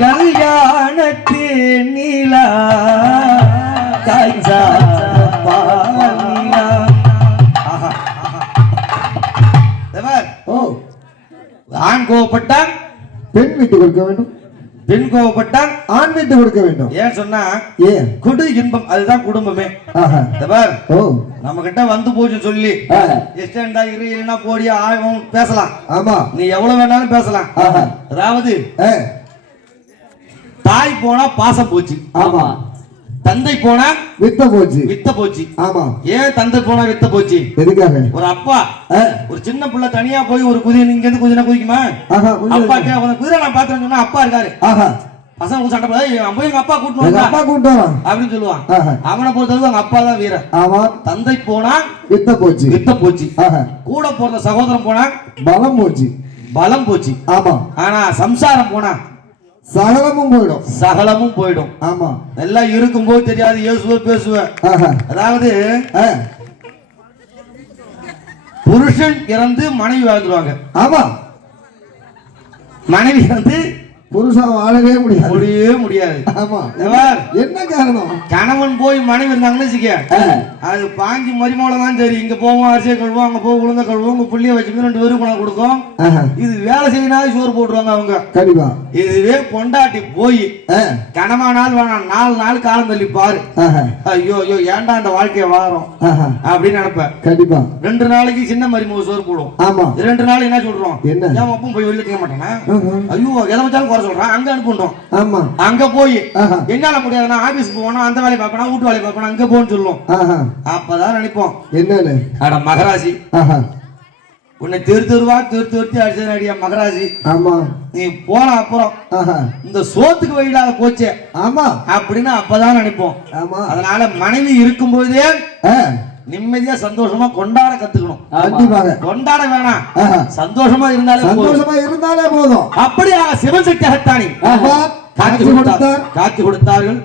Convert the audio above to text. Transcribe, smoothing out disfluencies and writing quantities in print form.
கல்யாணத்தே நீலா காய்ச்சா பாலீலா. ஓ, ஆண் கோவப்பட்டால் பெண் விட்டு கொடுக்க வேண்டும், பெண் கோவப்பட்டால் ஆண் விட்டு கொடுக்க வேண்டும். ஏன் சொன்னா ஏன் குடு இன்பம், அதுதான் குடும்பமே. ஓ, நம்ம கிட்ட வந்து போச்சு சொல்லி எஸ்டா இரு இல்லைன்னா போடியா ஆகும் பேசலாம். ஆமா, நீ எவ்வளவு வேணாலும் பேசலாம். அதாவது தாய் போனா பாசம் போச்சு, ஆமா. தந்தை போனா வித்த போச்சு, வித்த போச்சு. ஆமா. ஏன் தந்தை போனா வித்த போச்சு? எதுக்காக? ஒரு அப்பா ஒரு சின்ன புள்ள தனியா போய் ஒரு குதி இங்க இருந்து குதினா குதிக்குமா? அப்பா குதிரை நான் பாத்துறேன்னு சொன்னா அப்பா இருக்காரு, பசங்க சண்டை போய் எங்க அப்பா கூட்டணும், அப்பா கூட்டம் அப்படின்னு சொல்லுவான். அவனை பொறுத்தவரைக்கும் அவங்க அப்பா தான் வீரன். ஆமா. தந்தை போனா வித்த போச்சு, வித்த போச்சு. கூட போற சகோதரன் போனா பலம் போச்சு, பலம் போச்சு. ஆமா. ஆனா சம்சாரம் போனா சகலமும் போயிடும், சகலமும் போயிடும். ஆமா. எல்லாம் இருக்கும்போது தெரியாது, ஏசுவ பேசுவ. அதாவது புருஷன் இறந்து மனைவி வாழ்ந்துருவாங்க. ஆமா. மனைவி இறந்து புருஷன் வாழவே முடியாது, முடியாது. ஆமா. என்ன காரணம்? கணவன் போய் மனைவி இருந்தாங்கன்னு வச்சுக்க, அது பாஞ்சு மரிமோளம் தான் சரி. இங்க போவோம் அரிசியை கழுவோம், அங்க போய் உளுந்த கழுவோம், உங்க புள்ளிய வச்சுக்கணும், 2 பேரும் குணம் கொடுக்கும். இது வேலை செய்யினாலும் சோறு போட்டுருவாங்க அவங்க. கண்டிப்பா. இதுவே பொண்டாட்டி போய் கணவா நாள் வேணாம் 4 நாள் காலம் தள்ளி பாரு, ஐயோ ஐயோ ஏன்டா அந்த வாழ்க்கைய வாரோம் அப்படின்னு நினைப்பேன். கண்டிப்பா. 2 நாளைக்கு சின்ன மரிமோ சோறு போடுவோம். ஆமா. 2 நாள் என்ன சொல்றோம், என் அப்பவும் போய் வெளில கேட்க மாட்டானா, ஐயோ எதை வச்சாலும் சொல்றான், அங்க அனுப்புறோம். ஆமா. அங்க போய் என்னால முடியாதுன்னா ஆபீஸ் போனா அந்த வேலையை பார்ப்பனா, வீட்டு வேலையை பார்ப்பனா, அங்க போன்னு சொல்லுவோம். அப்பதான் நினைப்போம் என்னன்னு, அட மகராசி உன்னை தெருவா தெருத்தி அடிச்சது அடியா மகராசி. ஆமா. நீ போன அப்புறம் இந்த சோத்துக்கு வழியில்லாத போச்சே, ஆமா அப்படின்னு அப்பதான் நினைப்போம். ஆமா. அதனால மனைவி இருக்கும் போதே நிம்மதியா சந்தோஷமா கொண்டாட கத்துக்கணும். கண்டிப்பாக. கொண்டாட வேணாம், சந்தோஷமா இருந்தாலே போதும். அப்படியா சிவசக்தி அகத்தானி காட்சி கொடுத்தார்கள்.